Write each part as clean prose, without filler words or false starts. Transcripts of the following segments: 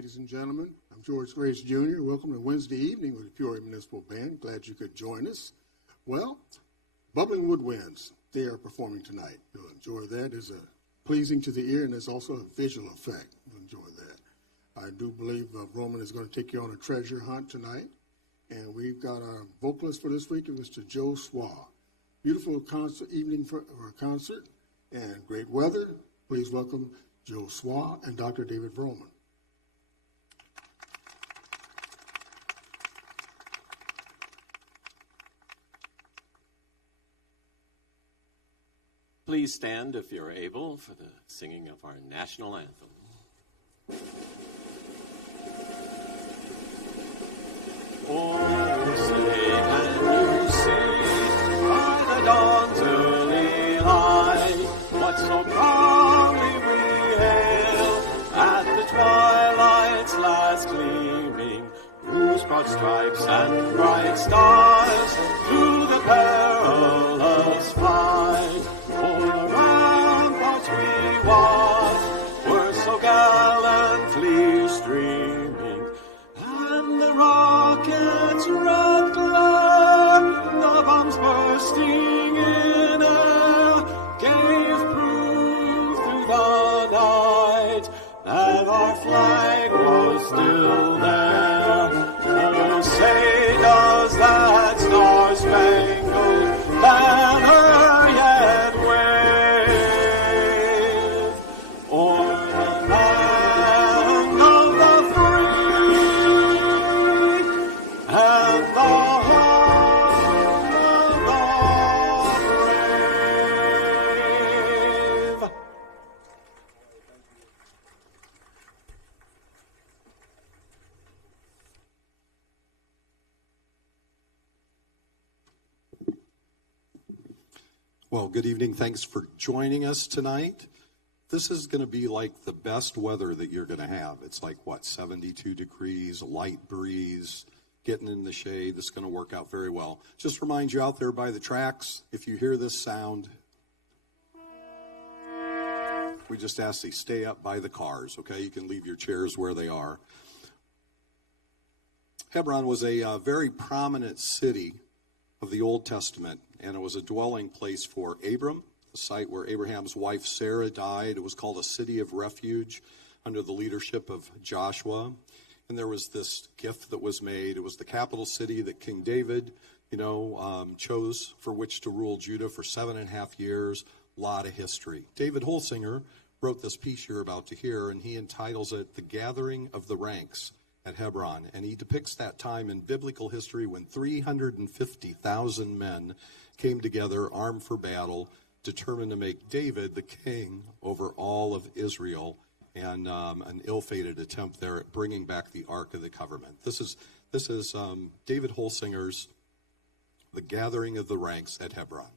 ladies and gentlemen. I'm George Grace Jr. Welcome to Wednesday evening with the Peoria Municipal Band. Glad you could join us. Well, Bubbling Woodwinds, they are performing tonight. You'll enjoy that. It's pleasing to the ear, and it's also a visual effect. You'll enjoy that. I do believe Roman is going to take you on a treasure hunt tonight. And we've got our vocalist for this week, Mr. Joe Suau. Beautiful evening for a concert and great weather. Please welcome Joe Suau and Dr. David Vroman. Please stand if you're able for the singing of our national anthem. Oh, say can you see by the dawn's early light what so proudly we hail at the twilight's last gleaming, whose broad stripes and bright stars through the perilous fight o'er the ramparts we watched were so gallantly streaming, and the rockets' red glare, the bombs bursting in air, gave proof through the night that our flag was still there. Oh, say does that star-spangled banner yet wave o'er the land of the free and the home of the brave? Well, good evening. Thanks for joining us tonight. This is going to be like the best weather that you're going to have. It's like, 72 degrees, light breeze, getting in the shade. This is going to work out very well. Just remind you out there by the tracks, if you hear this sound, we just ask that you stay up by the cars, okay? You can leave your chairs where they are. Hebron was a very prominent city of the Old Testament, and it was a dwelling place for Abram, the site where Abraham's wife Sarah died. It was called a city of refuge under the leadership of Joshua. And there was this gift that was made. It was the capital city that King David, chose for which to rule Judah for 7.5 years. A lot of history. David Holsinger wrote this piece you're about to hear, and he entitles it The Gathering of the Ranks at Hebron. And he depicts that time in biblical history when 350,000 men came together, armed for battle, determined to make David the king over all of Israel, and an ill-fated attempt there at bringing back the Ark of the Covenant. This is David Holsinger's The Gathering of the Ranks at Hebron.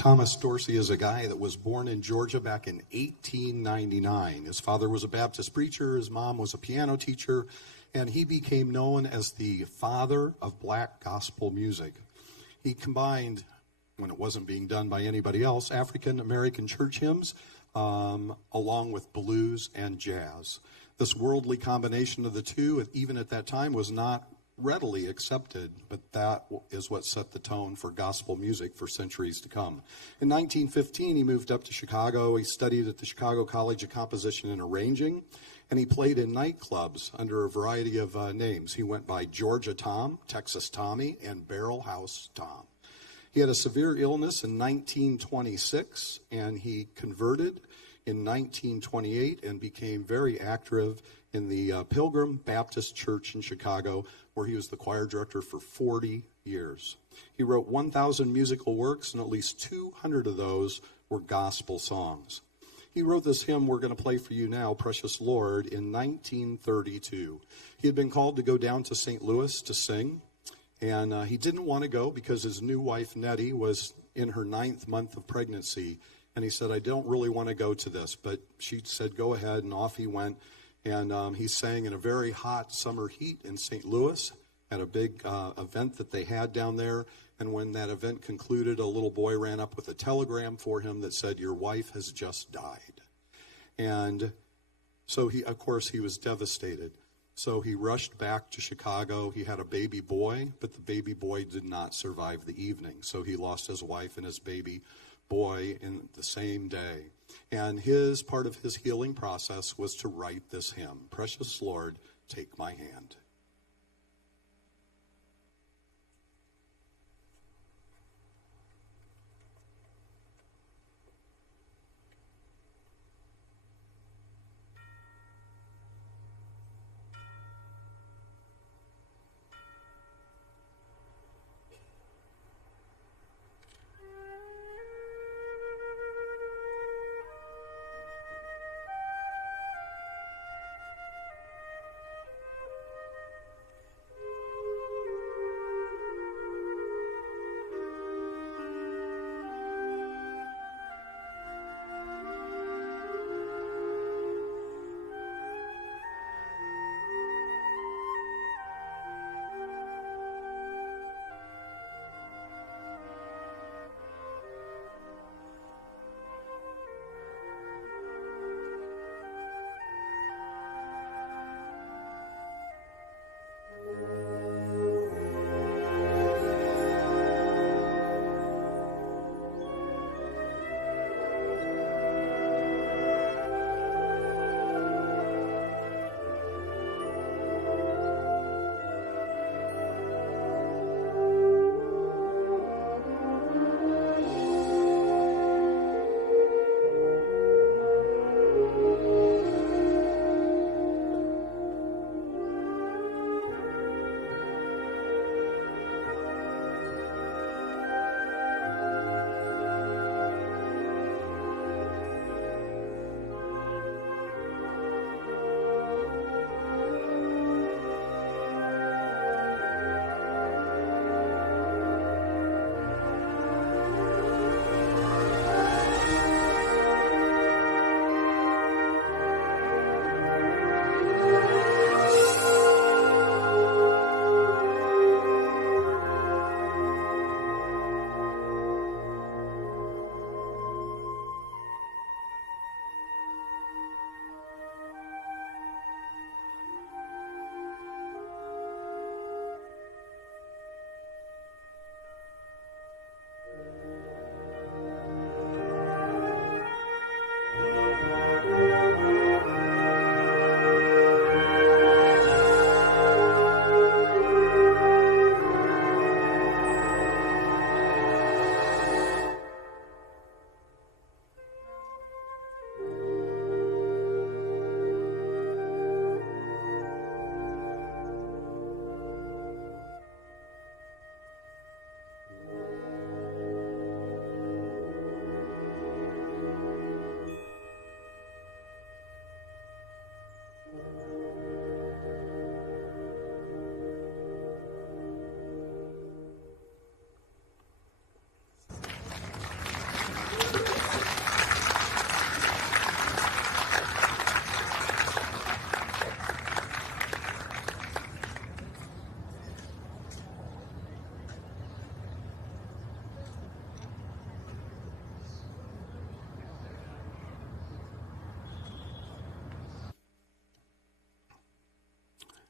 Thomas Dorsey is a guy that was born in Georgia back in 1899. His father was a Baptist preacher, his mom was a piano teacher, and he became known as the father of black gospel music. He combined, when it wasn't being done by anybody else, African American church hymns along with blues and jazz. This worldly combination of the two, even at that time, was not readily accepted, but that is what set the tone for gospel music for centuries to come. In 1915, he moved up to Chicago. He studied at the Chicago College of Composition and Arranging, and he played in nightclubs under a variety of names. He went by Georgia Tom, Texas Tommy, and Barrel House Tom. He had a severe illness in 1926, and he converted in 1928 and became very active in the Pilgrim Baptist Church in Chicago, where he was the choir director for 40 years. He wrote 1,000 musical works, and at least 200 of those were gospel songs. He wrote this hymn we're going to play for you now, Precious Lord, in 1932. He had been called to go down to St. Louis to sing, and he didn't want to go because his new wife, Nettie, was in her 9th month of pregnancy. And he said, I don't really want to go to this. But she said, go ahead, and off he went. And he sang in a very hot summer heat in St. Louis at a big event that they had down there. And when that event concluded, a little boy ran up with a telegram for him that said, your wife has just died. And so, he was devastated. So he rushed back to Chicago. He had a baby boy, but the baby boy did not survive the evening. So he lost his wife and his baby boy in the same day. And part of his healing process was to write this hymn, Precious Lord, Take My Hand.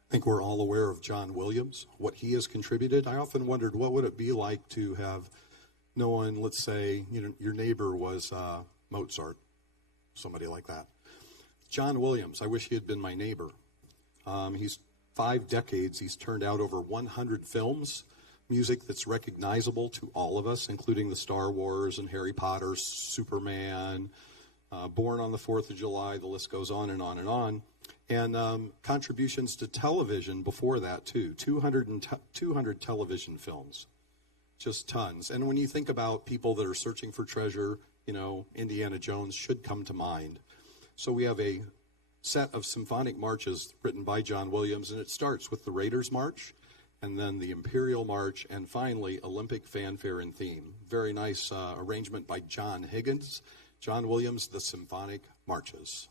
I think we're all aware of John Williams, what he has contributed. I often wondered what would it be like to have known, let's say, your neighbor was Mozart, somebody like that. John Williams, I wish he had been my neighbor. He's 5 decades, he's turned out over 100 films, music that's recognizable to all of us, including the Star Wars and Harry Potter, Superman, Born on the 4th of July, the list goes on and on and on. And contributions to television before that, too. 200 television films. Just tons. And when you think about people that are searching for treasure, Indiana Jones should come to mind. So we have a set of symphonic marches written by John Williams, and it starts with the Raiders March, and then the Imperial March, and finally Olympic Fanfare and Theme. Very nice arrangement by John Higgins. John Williams, the Symphonic Marches.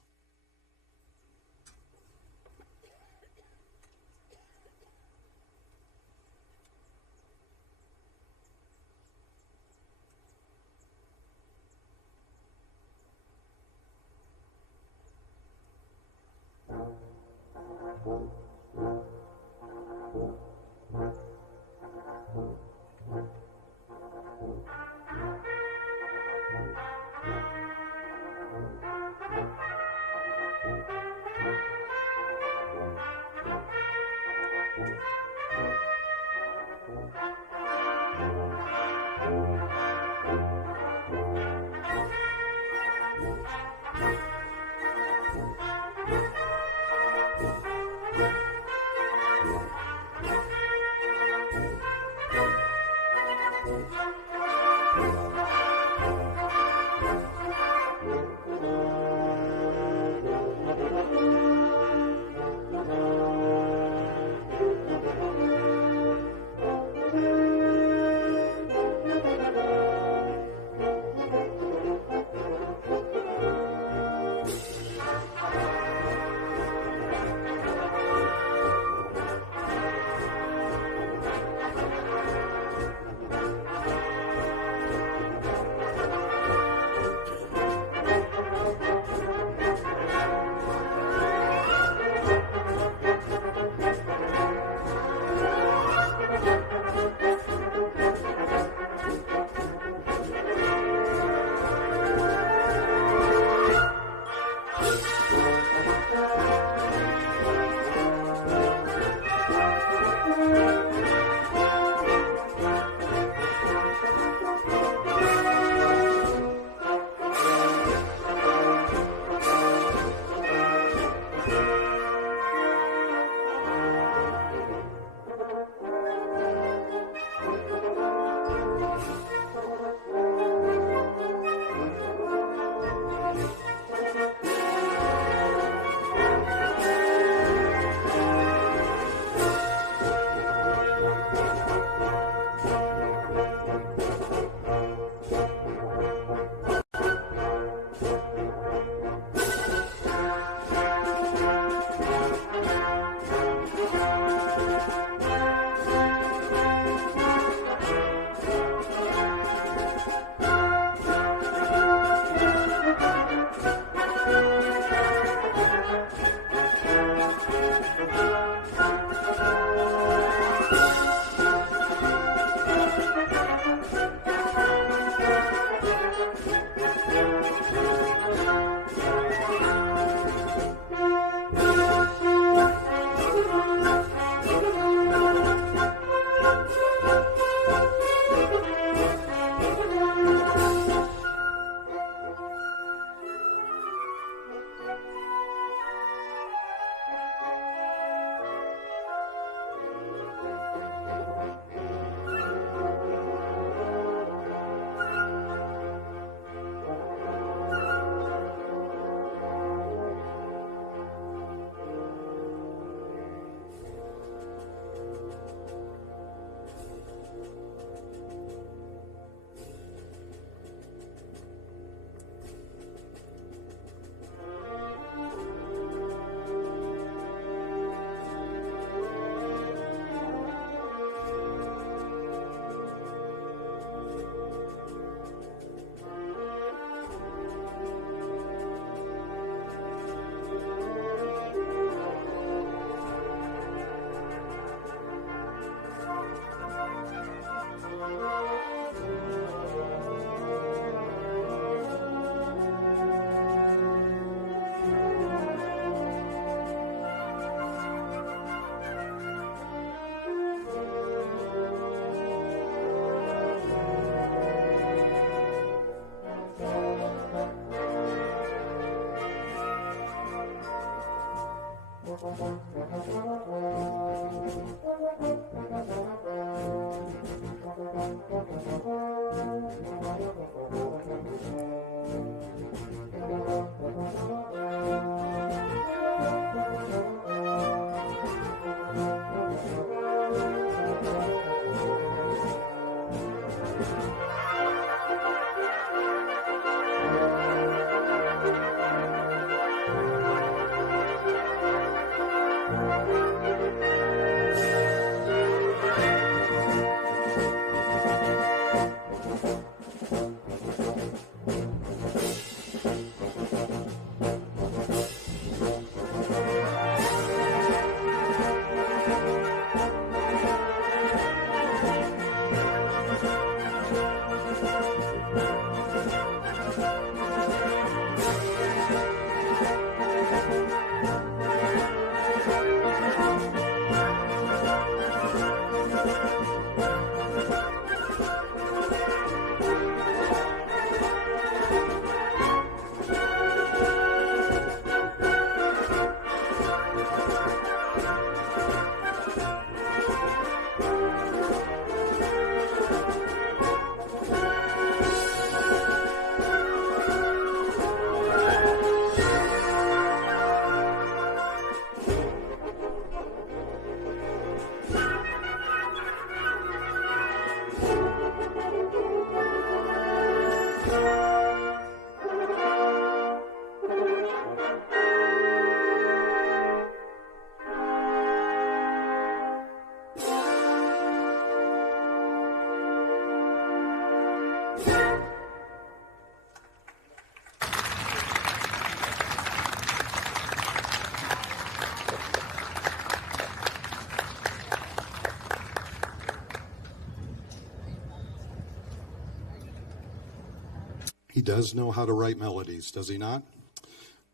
He does know how to write melodies, does he not?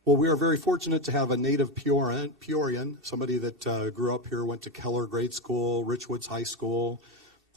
Well, we are very fortunate to have a native Peorian, somebody that grew up here, went to Keller Grade School, Richwoods High School.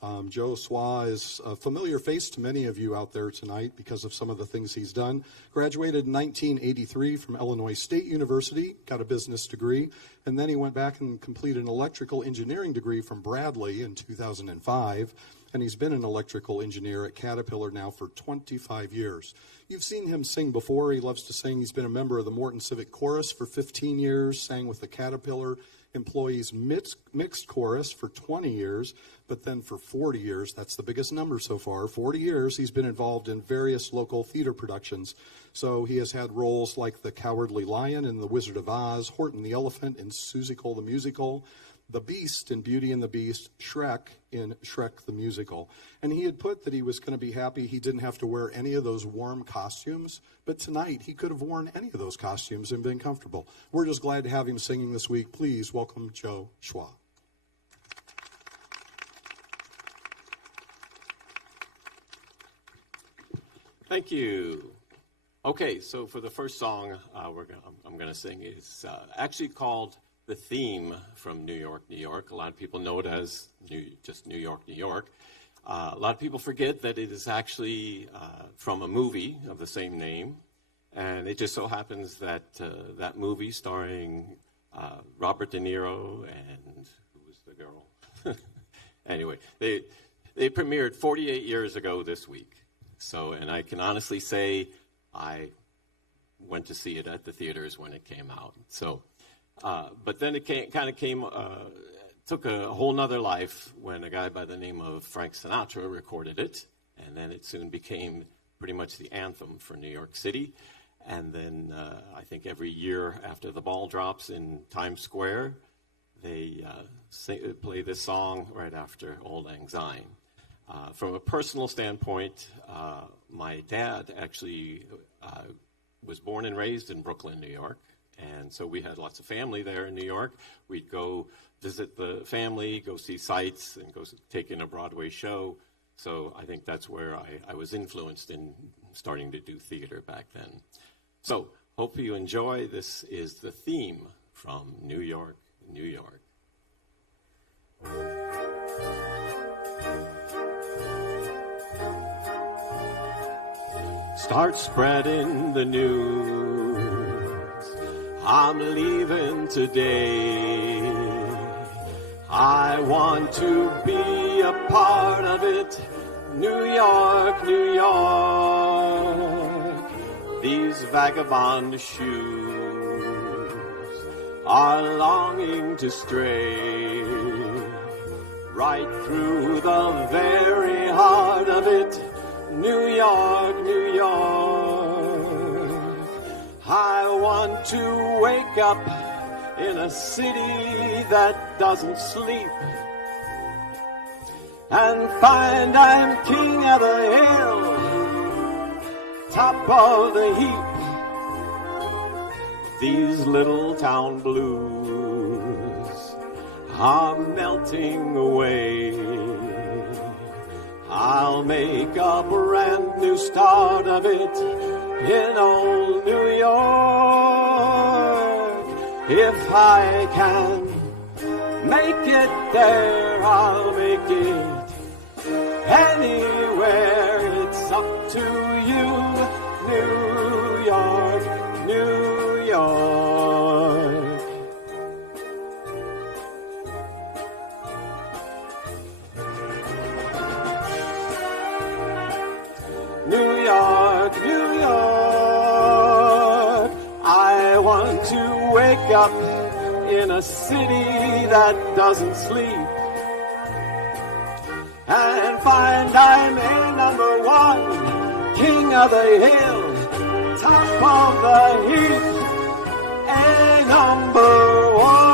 Joe Suau is a familiar face to many of you out there tonight because of some of the things he's done. Graduated in 1983 from Illinois State University, got a business degree, and then he went back and completed an electrical engineering degree from Bradley in 2005, and he's been an electrical engineer at Caterpillar now for 25 years. You've seen him sing before. He loves to sing. He's been a member of the Morton Civic Chorus for 15 years, sang with the Caterpillar Employees Mixed Chorus for 20 years, but then for 40 years, that's the biggest number so far, 40 years, he's been involved in various local theater productions. So he has had roles like the Cowardly Lion in The Wizard of Oz, Horton the Elephant in Seussical the Musical, the Beast in Beauty and the Beast, Shrek in Shrek the Musical. And he had put that he was going to be happy he didn't have to wear any of those warm costumes, but tonight he could have worn any of those costumes and been comfortable. We're just glad to have him singing this week. Please welcome Joe Suau. Thank you. Okay, so for the first song I'm going to sing is actually called The Theme from New York, New York. A lot of people know it as just New York, New York. A lot of people forget that it is actually from a movie of the same name. And it just so happens that that movie starring Robert De Niro and who was the girl? Anyway, they premiered 48 years ago this week. So, and I can honestly say I went to see it at the theaters when it came out. So, but then it took a whole nother life when a guy by the name of Frank Sinatra recorded it. And then it soon became pretty much the anthem for New York City. And then I think every year after the ball drops in Times Square, they play this song right after Old Lang Syne. From a personal standpoint, my dad actually was born and raised in Brooklyn, New York. And so we had lots of family there in New York. We'd go visit the family, go see sights, and go take in a Broadway show. So I think that's where I was influenced in starting to do theater back then. So hope you enjoy. This is The Theme from New York, New York. Start spreading the news. I'm leaving today. I want to be a part of it. New York, New York. These vagabond shoes are longing to stray right through the very heart of it. New York, New York. I want to wake up in a city that doesn't sleep and find I'm king of the hill, top of the heap. These little town blues are melting away. I'll make a brand new start of it in old New York. If I can make it there, I'll make it anywhere. It's up to you, New York, New York. New York, New York. I want to wake up in a city that doesn't sleep and find I'm a number one, king of the hill, top of the heap, a number one.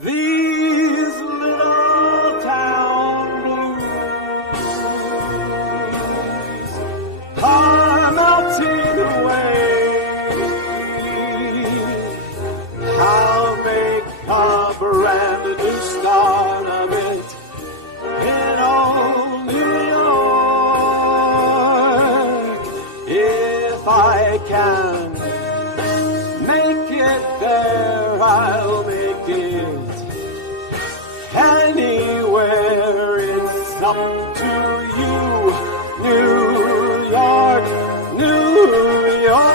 These little town blues are melting away. I'll make a brand new start of it in old New York. get there, I'll make it. Anywhere, it's up to you. New York, New York,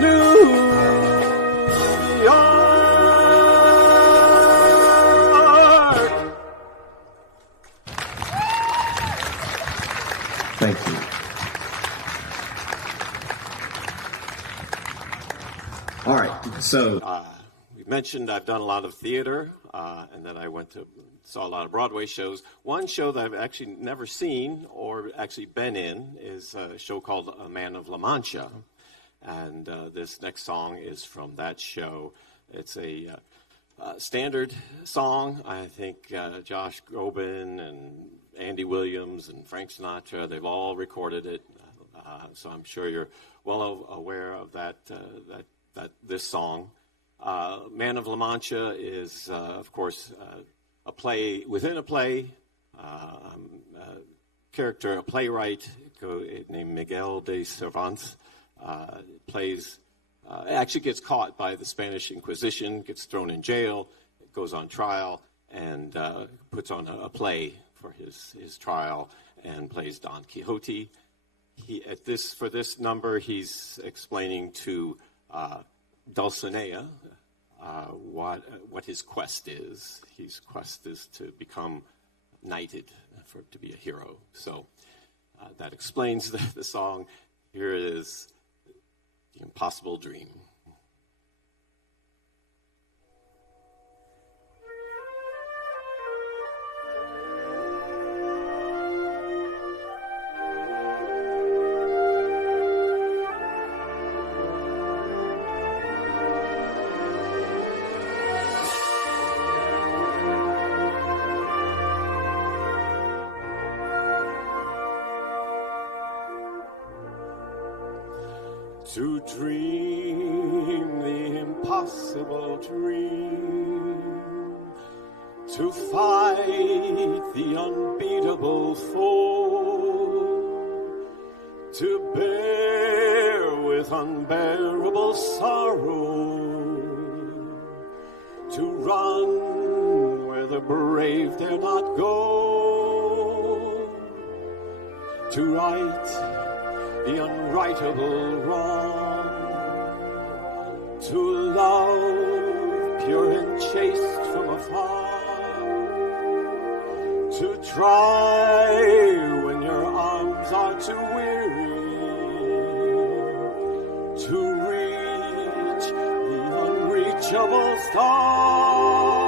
New York. Thank you. All right, so We mentioned I've done a lot of theater, and then I saw a lot of Broadway shows. One show that I've actually never seen or actually been in is a show called A Man of La Mancha. And this next song is from that show. It's a standard song. I think Josh Groban and Andy Williams and Frank Sinatra, they've all recorded it. So I'm sure you're well aware of this song. Man of La Mancha is, of course, a play within a play. A playwright named Miguel de Cervantes actually gets caught by the Spanish Inquisition, gets thrown in jail, goes on trial, and puts on a play for his trial and plays Don Quixote. For this number, he's explaining to Dulcinea what his quest is. His quest is to become knighted, to be a hero. So that explains the song. Here it is, The Impossible Dream. To dream the impossible dream, to fight the unbeatable foe, to bear with unbearable sorrow, to run where the brave dare not go, to right the unrightable wrong, to love pure and chaste from afar, to try when your arms are too weary, to reach the unreachable star.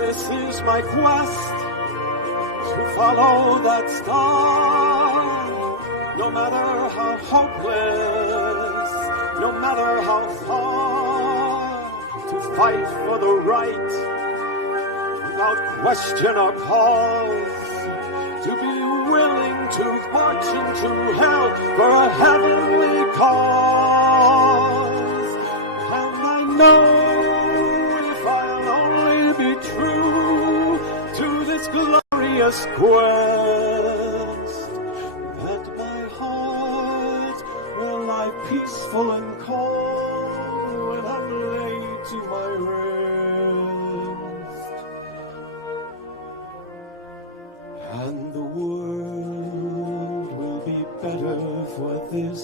This is my quest, to follow that star. No matter how hopeless, no matter how far, to fight for the right, without question or pause, to be willing to march into hell for a heavenly cause. And I know if I'll only be true to this glorious quest, peaceful and calm when I'm laid to my rest, and the world will be better for this,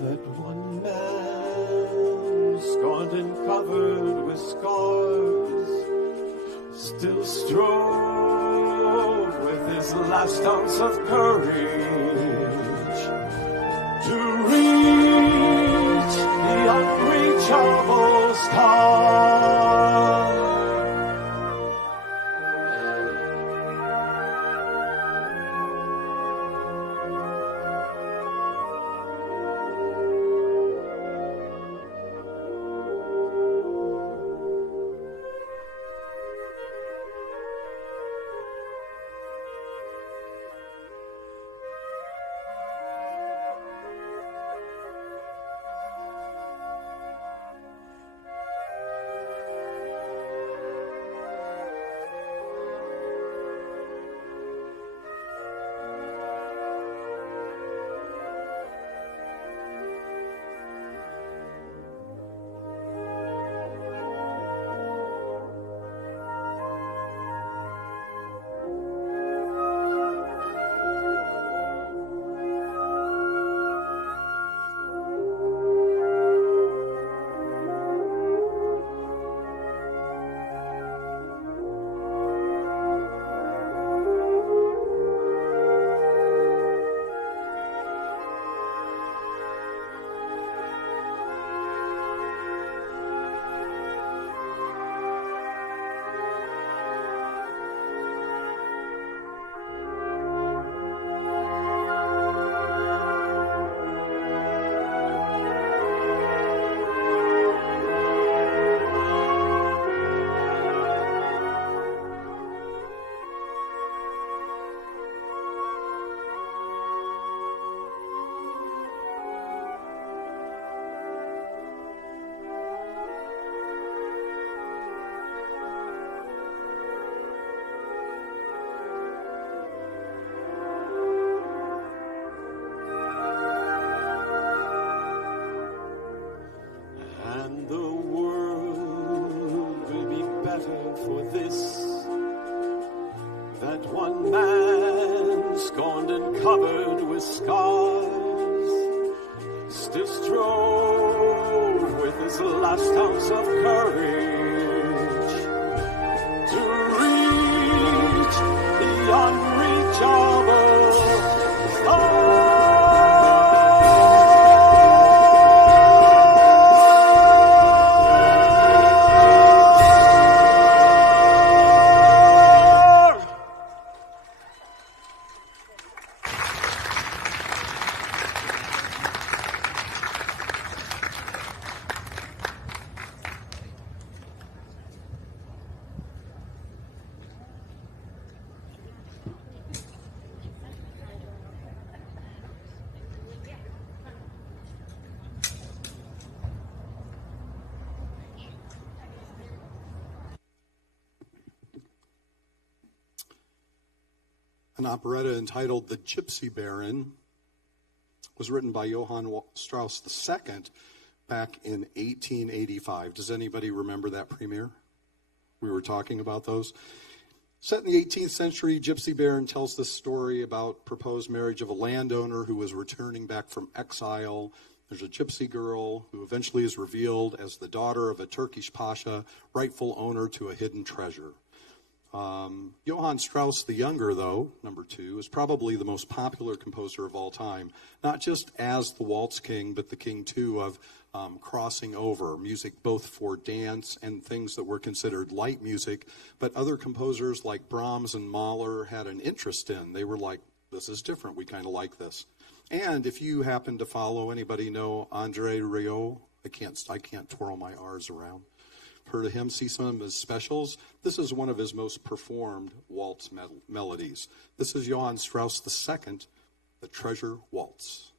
that one man, scorned and covered with scars, still strove with his last ounce of courage to reach the unreachable star. justice drove with his last ounce of courage to reach the unreachable. An operetta entitled The Gypsy Baron was written by Johann Strauss II back in 1885. Does anybody remember that premiere? We were talking about those. Set in the 18th century, Gypsy Baron tells this story about proposed marriage of a landowner who was returning back from exile. There's a gypsy girl who eventually is revealed as the daughter of a Turkish pasha, rightful owner to a hidden treasure. Johann Strauss the Younger, though, number 2, is probably the most popular composer of all time, not just as the Waltz King, but the king, too, of crossing over music both for dance and things that were considered light music, but other composers like Brahms and Mahler had an interest in. They were like, this is different, we kind of like this. And if you happen to follow, anybody know André Rieu? I can't twirl my R's around. Heard of him, see some of his specials. This is one of his most performed waltz melodies. This is Johann Strauss II, The Treasure Waltz.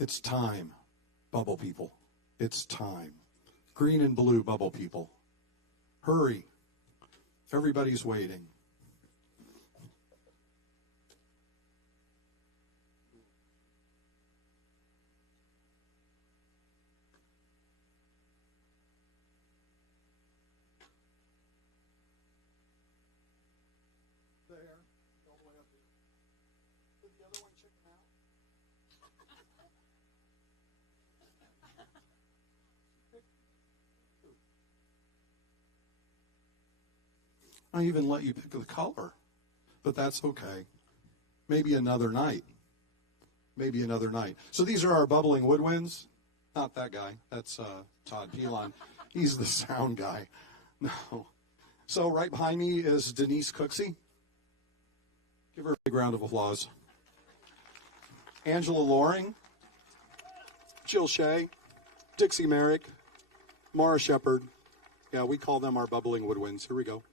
It's time, bubble people. It's time. Green and blue bubble people. Hurry. Everybody's waiting. There. All the way up here. Did the other one chicken out? I even let you pick the color, but that's okay. Maybe another night. Maybe another night. So these are our Bubbling Woodwinds. Not that guy. That's Todd Pelon. He's the sound guy. No. So right behind me is Denise Cooksey. Give her a big round of applause. Angela Loring, Jill Shea, Dixie Merrick, Mara Shepard. Yeah, we call them our Bubbling Woodwinds. Here we go.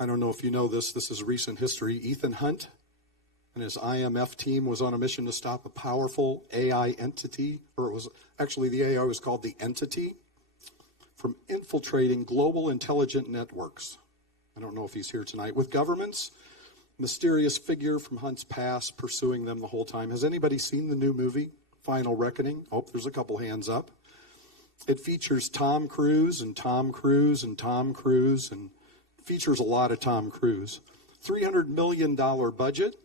I don't know if you know this. This is recent history. Ethan Hunt and his IMF team was on a mission to stop a powerful AI entity, or it was actually the AI was called the Entity, from infiltrating global intelligent networks. I don't know if he's here tonight. With governments, mysterious figure from Hunt's past pursuing them the whole time. Has anybody seen the new movie, Final Reckoning? Oh, there's a couple hands up. It features Tom Cruise and Tom Cruise and Tom Cruise, and features a lot of Tom Cruise. $300 million budget.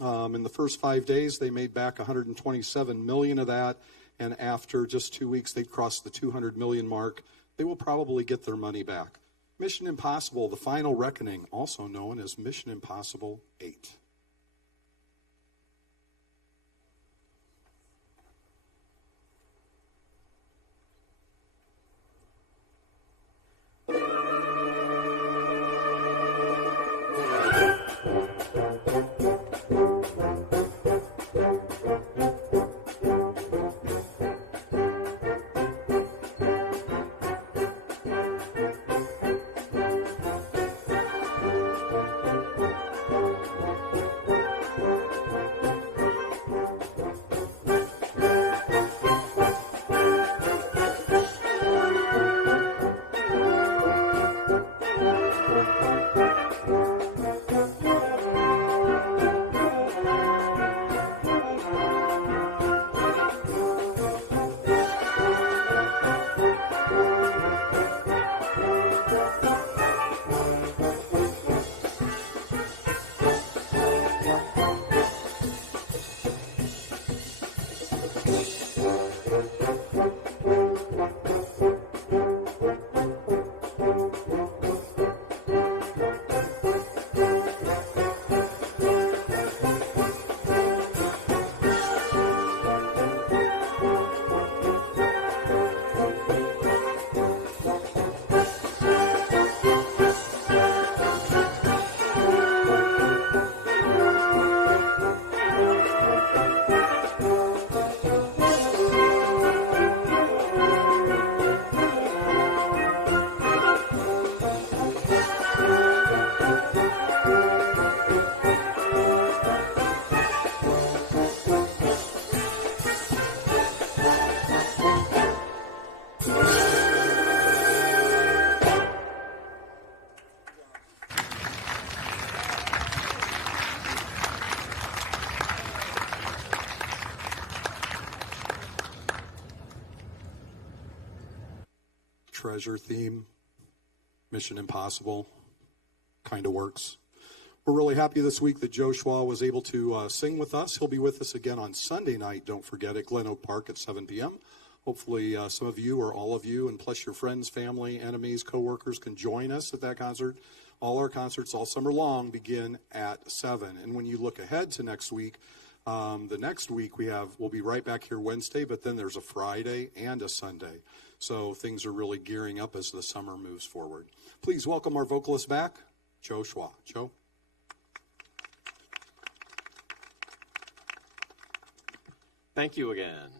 In the first 5 days, they made back $127 million of that, and after just 2 weeks, they crossed the $200 million mark. They will probably get their money back. Mission Impossible, The Final Reckoning, also known as Mission Impossible 8. Treasure theme, Mission Impossible, kind of works. We're really happy this week that Joe Suau was able to sing with us. He'll be with us again on Sunday night, don't forget, at Glen Oak Park at 7 p.m. Hopefully some of you or all of you, and plus your friends, family, enemies, co-workers can join us at that concert. All our concerts all summer long begin at 7. And when you look ahead to next week, the next week we'll be right back here Wednesday, but then there's a Friday and a Sunday. So things are really gearing up as the summer moves forward. Please welcome our vocalist back, Joe Suau. Joe? Thank you again.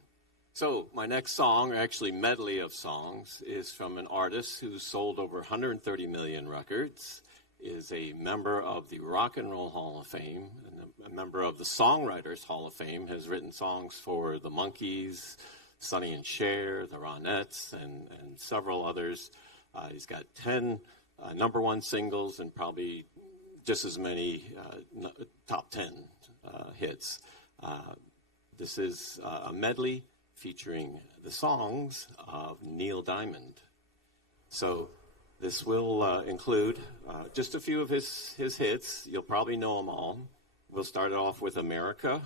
So my next song, or actually medley of songs, is from an artist who's sold over 130 million records, is a member of the Rock and Roll Hall of Fame, and a member of the Songwriters Hall of Fame, has written songs for the Monkees, Sonny and Cher, the Ronettes, and several others. He's got 10 number one singles and probably just as many top 10 hits. This is a medley featuring the songs of Neil Diamond. So this will include just a few of his hits. You'll probably know them all. We'll start it off with America,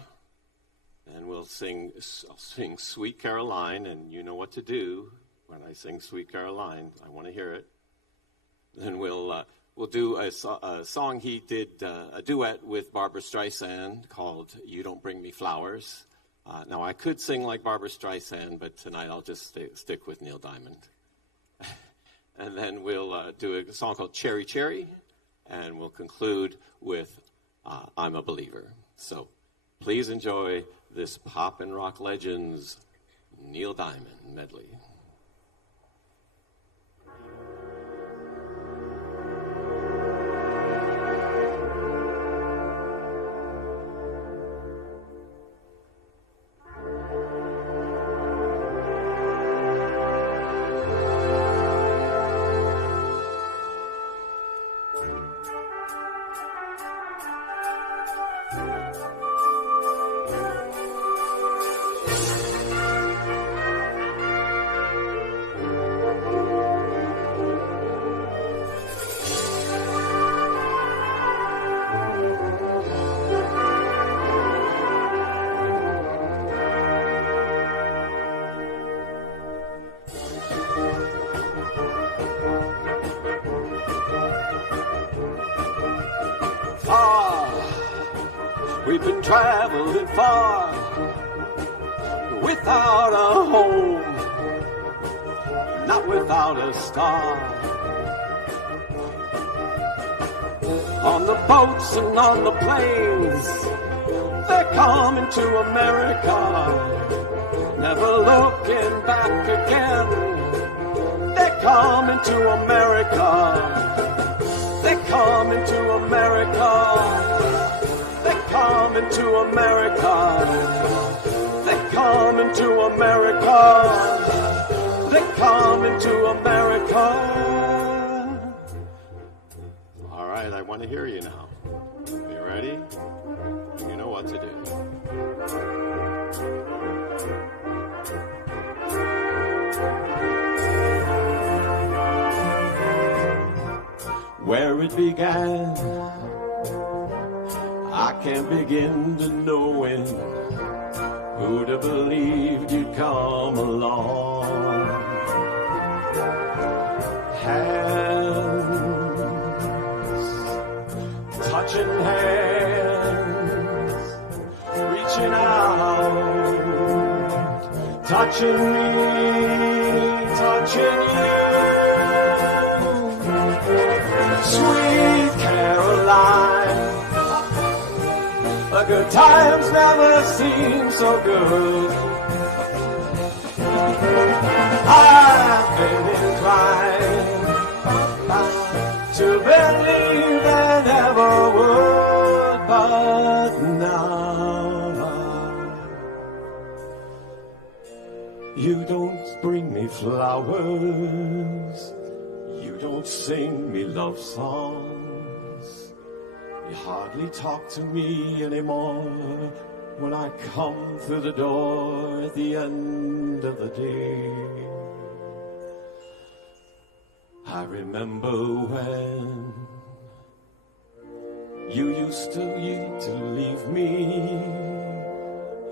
and we'll sing Sweet Caroline, and you know what to do when I sing Sweet Caroline. I want to hear it. Then we'll do a song he did, a duet with Barbra Streisand called You Don't Bring Me Flowers. Now, I could sing like Barbra Streisand, but tonight I'll just stick with Neil Diamond. And then we'll do a song called Cherry Cherry, and we'll conclude with I'm a Believer. So please enjoy this pop and rock legends Neil Diamond medley. We've been traveling far without a home, not without a star. On the boats and on the planes, they're coming to America, never looking back again. They're coming to America. They're coming to America. They're coming to America. They're coming to America. They're coming to America. All right, I want to hear you now. You ready? You know what to do. Where it began, I can't begin to know it. Who'd have believed you'd come along? Hands, touching hands, reaching out, touching me, touching you. Sweet Caroline, the good times never seem so good. I've been inclined to believe they never would, but now you don't bring me flowers. You don't sing me love songs. You hardly talk to me anymore when I come through the door at the end of the day. I remember when you used to leave me.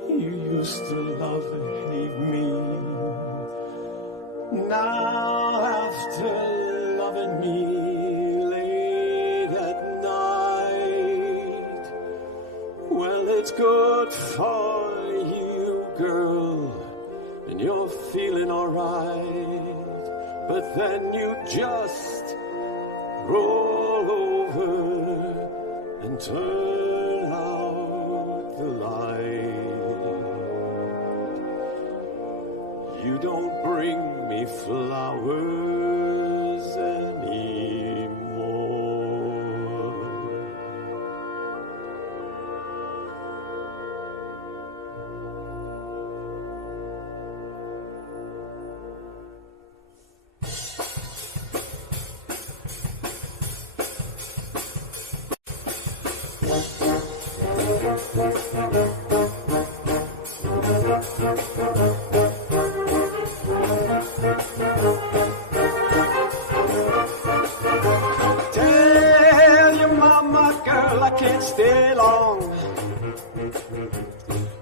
You used to love and hate me. Now after loving me late at night, well, it's good for you, girl, and you're feeling alright, but then you just roll over and turn out the light. You don't bring me flowers anymore. Tell your mama, girl, I can't stay long.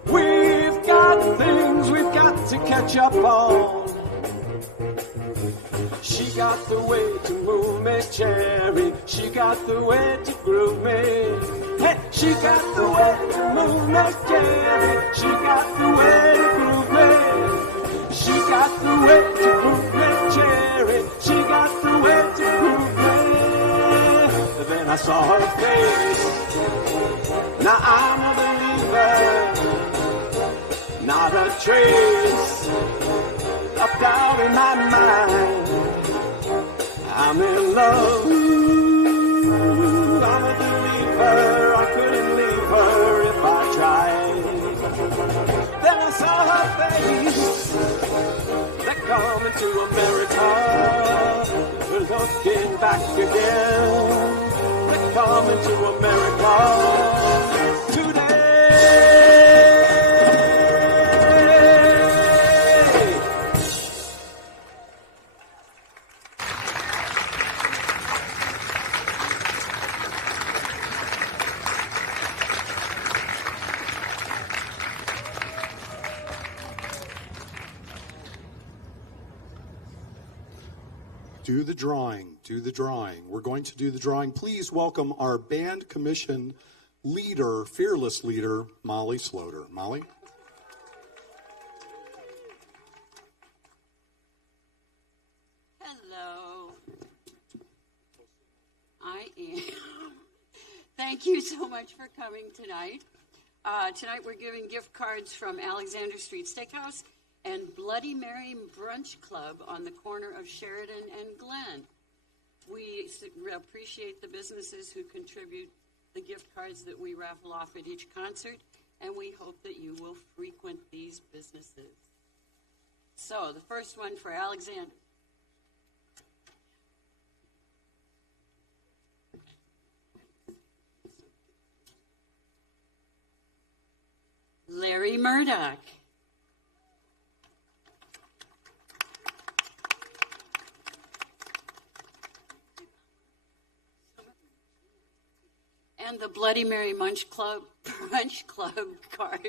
We've got things we've got to catch up on. She got the way to move me, Cherry. She got the way to groove me. Hey, she got the way to move me, Cherry. She got the way to groove me. She got the way to groove me, Cherry. She got the way to groove me. Then I saw her face. Now I'm a believer. Not a trace of doubt in my mind. I'm in love. I'm a believer. I couldn't leave her if I tried. Then I saw her face. They're coming to America. We're looking back again. They're coming to America today. Do the drawing, do the drawing. We're going to do the drawing. Please welcome our band commission leader, fearless leader, Molly Sloter. Molly? Hello. I am. Thank you so much for coming tonight. Tonight we're giving gift cards from Alexander Street Steakhouse and Bloody Mary Brunch Club on the corner of Sheridan and Glen. We appreciate the businesses who contribute the gift cards that we raffle off at each concert, and we hope that you will frequent these businesses. So, the first one for Alexander. Larry Murdoch. And the Bloody Mary Brunch Club card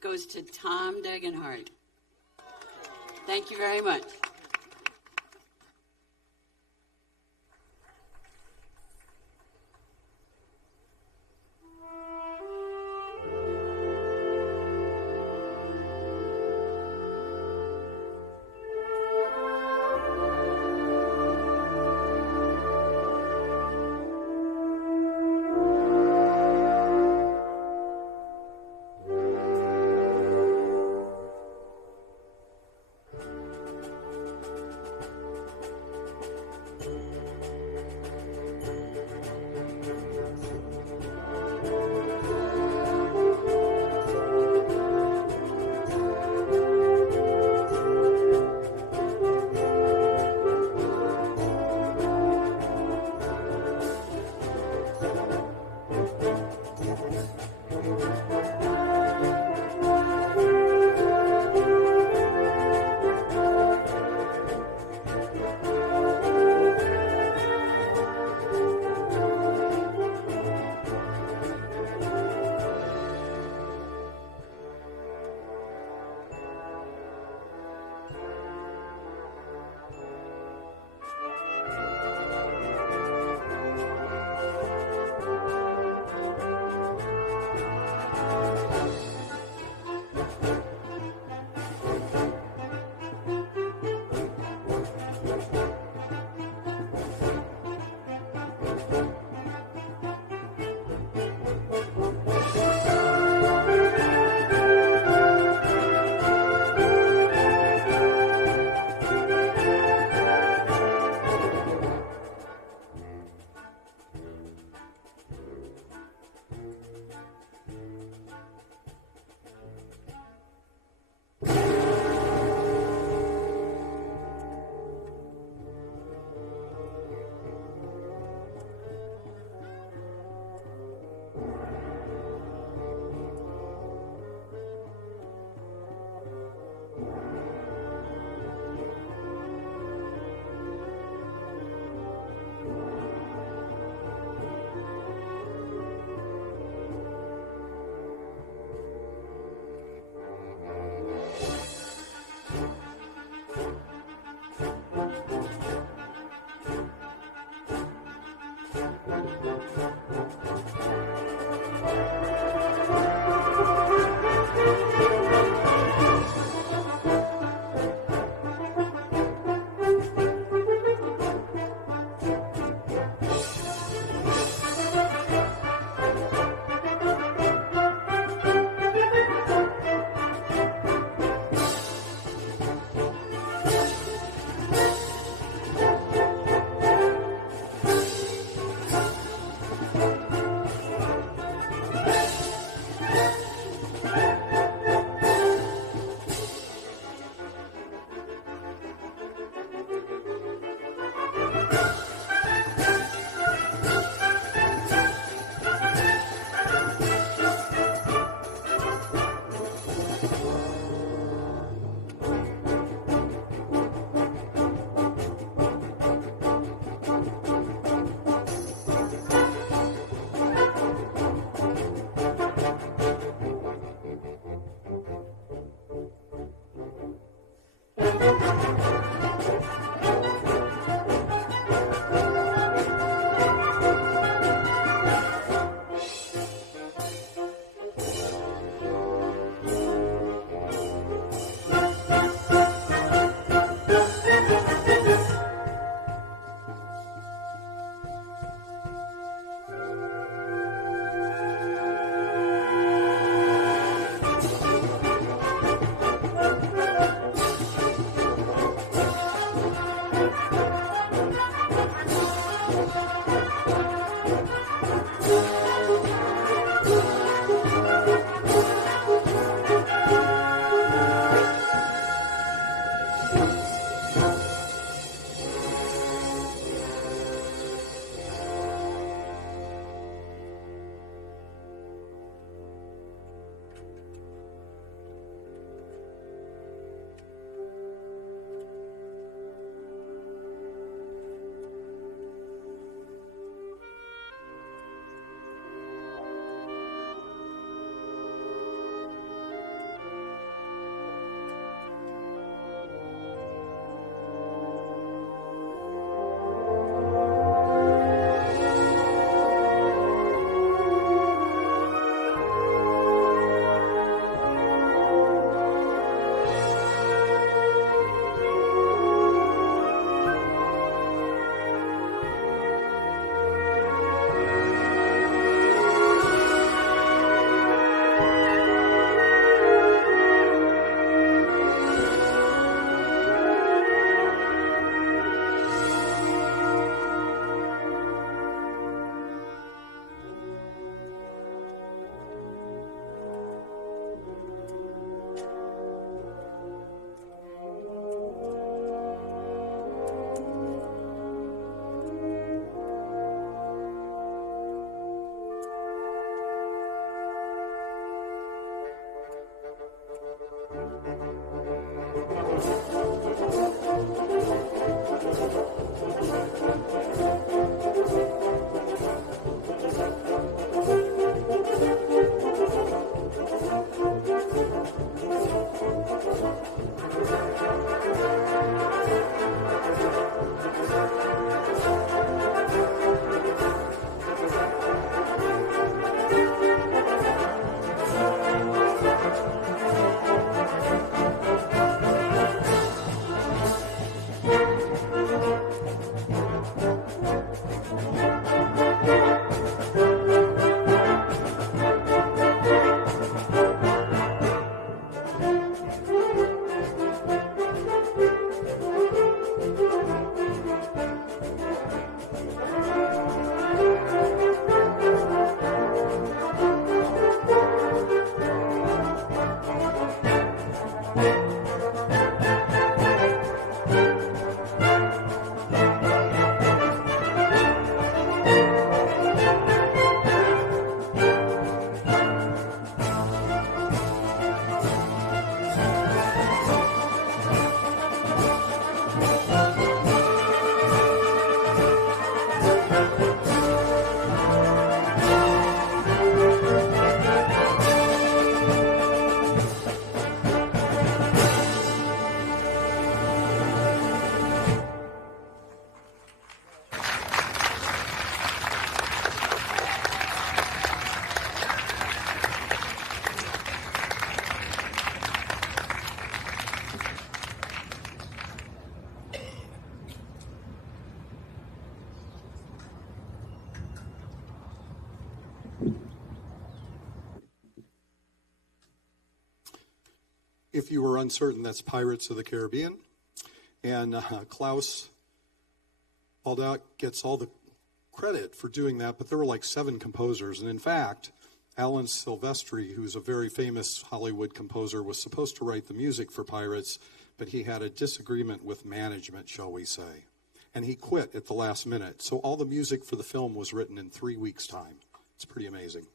goes to Tom Degenhardt. Thank you very much. If you were uncertain, that's Pirates of the Caribbean. And Klaus Baldock gets all the credit for doing that, but there were like 7 composers. And in fact, Alan Silvestri, who's a very famous Hollywood composer, was supposed to write the music for Pirates, but he had a disagreement with management, shall we say. And he quit at the last minute. So all the music for the film was written in 3 weeks' time. It's pretty amazing.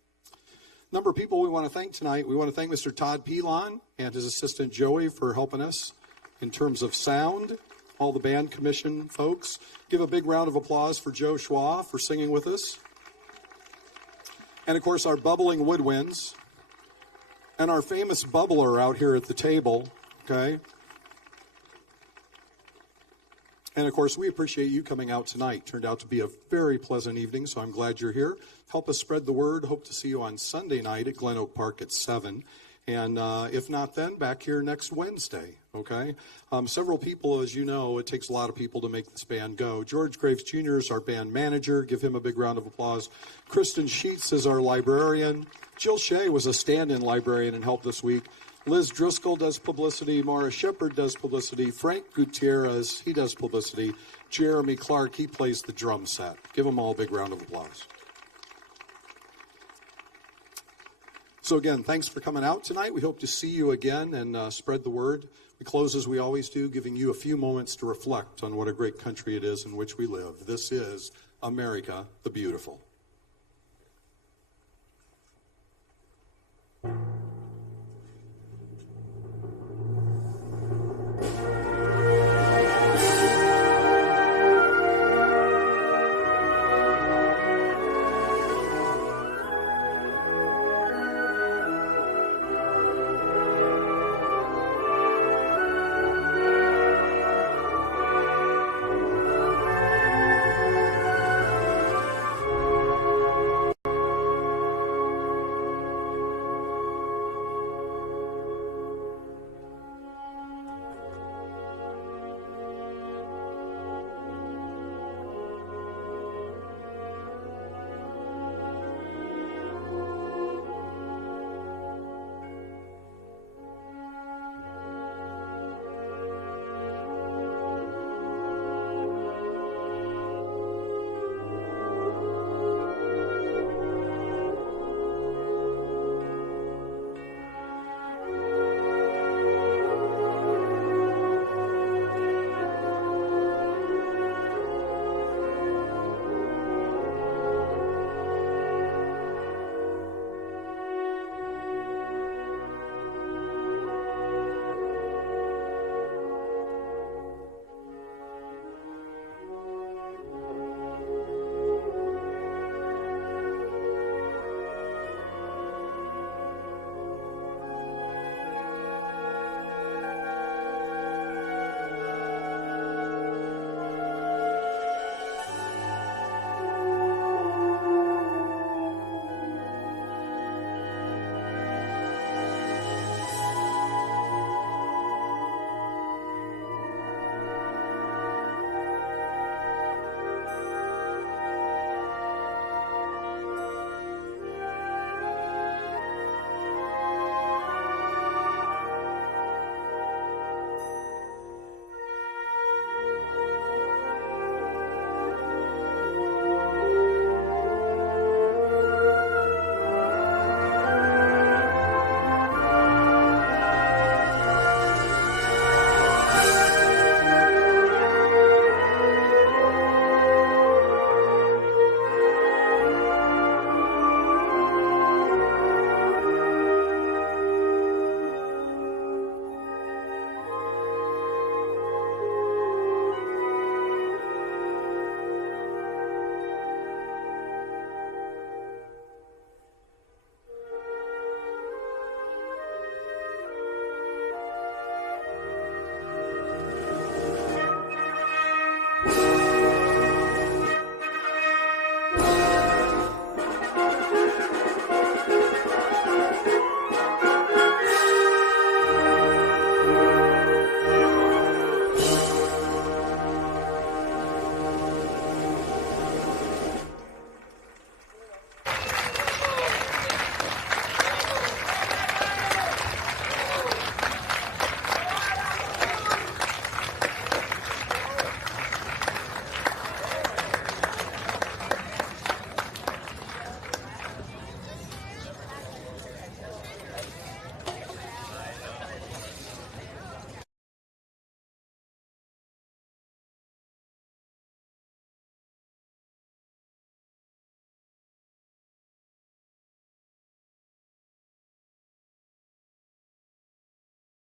Number of people we want to thank tonight. We want to thank Mr. Todd Pilon and his assistant Joey for helping us in terms of sound. All the band commission folks. Give a big round of applause for Joe Suau for singing with us. And of course our Bubbling Woodwinds and our famous bubbler out here at the table, okay? And of course we appreciate you coming out tonight. Turned out to be a very pleasant evening, so I'm glad you're here. Help us spread the word. Hope to see you on Sunday night at Glen Oak Park at 7. And if not then, back here next Wednesday, okay? Several people, as you know, it takes a lot of people to make this band go. George Graves Jr. is our band manager. Give him a big round of applause. Kristen Sheets is our librarian. Jill Shea was a stand-in librarian and helped this week. Liz Driscoll does publicity. Maura Shepard does publicity. Frank Gutierrez, he does publicity. Jeremy Clark, he plays the drum set. Give them all a big round of applause. So again, thanks for coming out tonight. We hope to see you again and spread the word. We close as we always do, giving you a few moments to reflect on what a great country it is in which we live. This is America the Beautiful.